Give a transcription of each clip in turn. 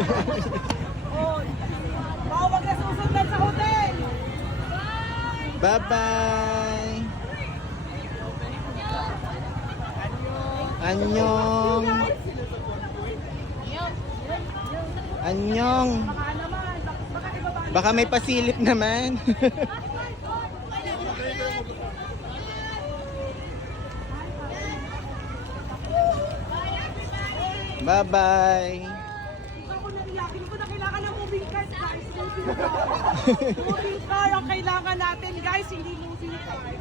Oh, bawag na susundan sa hotel. Bye-bye. Anyong. Anyong. Baka naman, baka ibaba. Baka may pasilip naman. Bye-bye. Ako naiyak. Hindi ko na kailangan ng moving card, guys. Moving car ang kailangan natin, guys. Hindi moving card.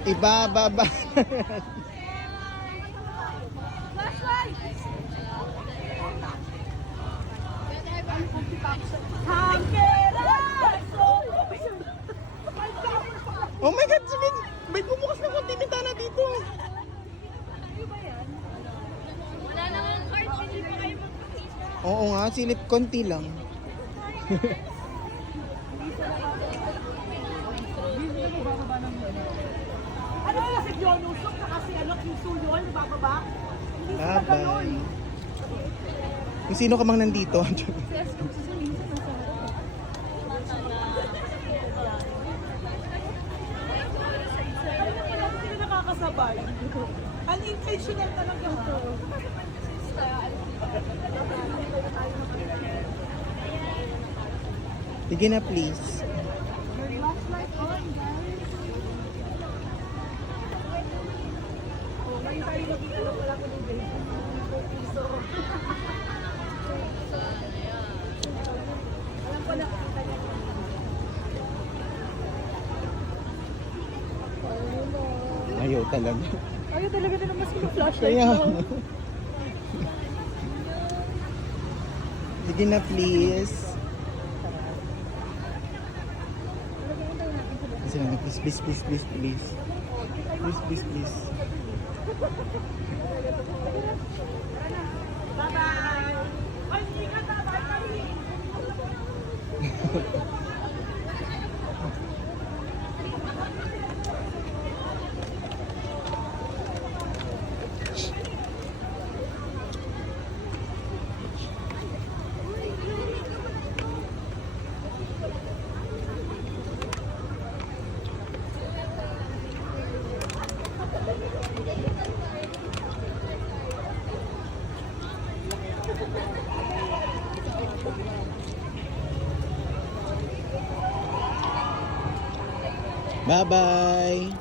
Ibababa. Flashlight! Hangkera! Oh my God, Sumit! May bumukas ng konti bintana dito. Wala namang card, hindi pa kayo magpapisa. Oo nga, silip konti lang. Ano yung si John Usok na kasi ano, Kiso yun, bababa? Hindi sila ganun. Bye-bye. Kung sino ka mang nandito. Kaya wala sila nakakasabay. Unintentional talaga ito. Sige na please. Flashlight on, guys. Oh, ngayon tayo nakikita wala ko ng baby. Piso. Alam ko nakikita niya. Ayaw talaga. Ayaw talaga din naman sila flashlight. Kaya. No? Sige na please. Sige na please, please, please, please, please. Please, please, please. Bye-bye! Ay, hindi ka na! Bye kami! Bye-bye.